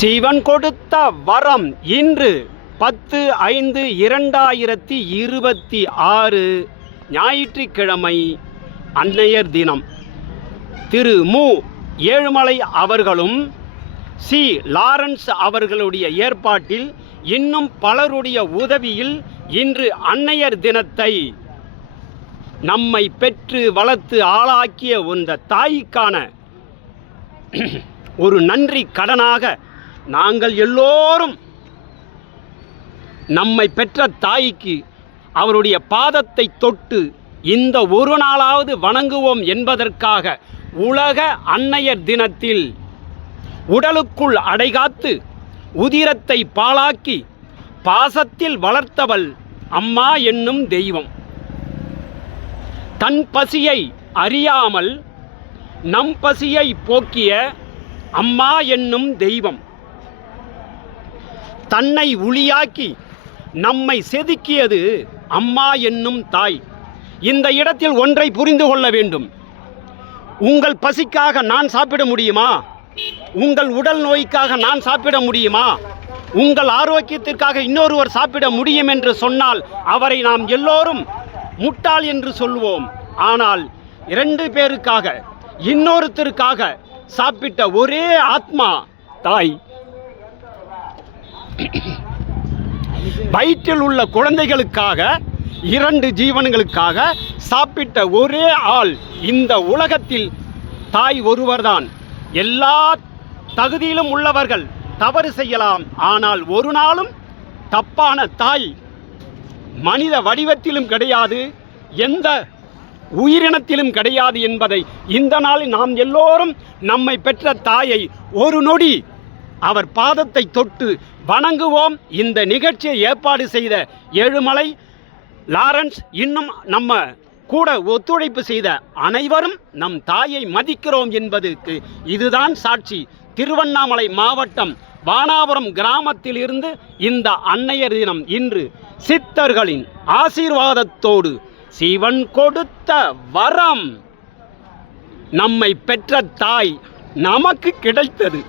சிவன் கொடுத்த வரம். இன்று 10/5/2026 ஞாயிற்றுக்கிழமை அன்னையர் தினம். திரு மு. ஏழுமலை அவர்களும் சி. லாரன்ஸ் அவர்களுடைய ஏற்பாட்டில் இன்னும் பலருடைய உதவியில் இன்று அன்னையர் தினத்தை நம்மை பெற்று வளர்த்து ஆளாக்கிய இந்த தாய்க்கான ஒரு நன்றி கடனாக நாங்கள் எல்லோரும் நம்மை பெற்ற தாய்க்கு அவருடைய பாதத்தை தொட்டு இந்த ஒரு நாளாவது வணங்குவோம் என்பதற்காக உலக அன்னையர் தினத்தில் உடலுக்குள் அடைகாத்து உதிரத்தை பாழாக்கி பாசத்தில் வளர்த்தவள் அம்மா என்னும் தெய்வம். தன் பசியை அறியாமல் நம் பசியை போக்கிய அம்மா என்னும் தெய்வம். தன்னை ஒளியாக்கி நம்மை செதுக்கியது அம்மா என்னும் தாய். இந்த இடத்தில் ஒன்றை புரிந்து கொள்ள வேண்டும். உங்கள் பசிக்காக நான் சாப்பிட முடியுமா? உங்கள் உடல் நோய்க்காக நான் சாப்பிட முடியுமா? உங்கள் ஆரோக்கியத்திற்காக இன்னொருவர் சாப்பிட முடியும் என்று சொன்னால் அவரை நாம் எல்லோரும் முட்டாள் என்று சொல்வோம். ஆனால் 2 பேருக்காக இன்னொருத்தருக்காக சாப்பிட்ட ஒரே ஆத்மா தாய். வயிற்றில் உள்ள குழந்தைகளுக்காக 2 ஜீவன்களுக்காக சாப்பிட்ட ஒரே ஆள் இந்த உலகத்தில் தாய் ஒருவர்தான். எல்லா தகுதியிலும் உள்ளவர்கள் தவறு செய்யலாம், ஆனால் ஒரு நாளும் தப்பான தாய் மனித வடிவத்திலும் கிடையாது, எந்த உயிரினத்திலும் கிடையாது என்பதை இந்த நாளில் நாம் எல்லோரும் நம்மை பெற்ற தாயை ஒரு நொடி அவர் பாதத்தை தொட்டு வணங்குவோம். இந்த நிகழ்ச்சியை ஏற்பாடு செய்த ஏழுமலை, லாரன்ஸ், இன்னும் நம்ம கூட ஒத்துழைப்பு செய்த அனைவரும் நம் தாயை மதிக்கிறோம் என்பதற்கு இதுதான் சாட்சி. திருவண்ணாமலை மாவட்டம் வானாபுரம் கிராமத்தில் இருந்து இந்த அன்னையர் தினம் இன்று சித்தர்களின் ஆசீர்வாதத்தோடு சிவன் கொடுத்த வரம் நம்மை பெற்ற தாய் நமக்கு கிடைத்தது.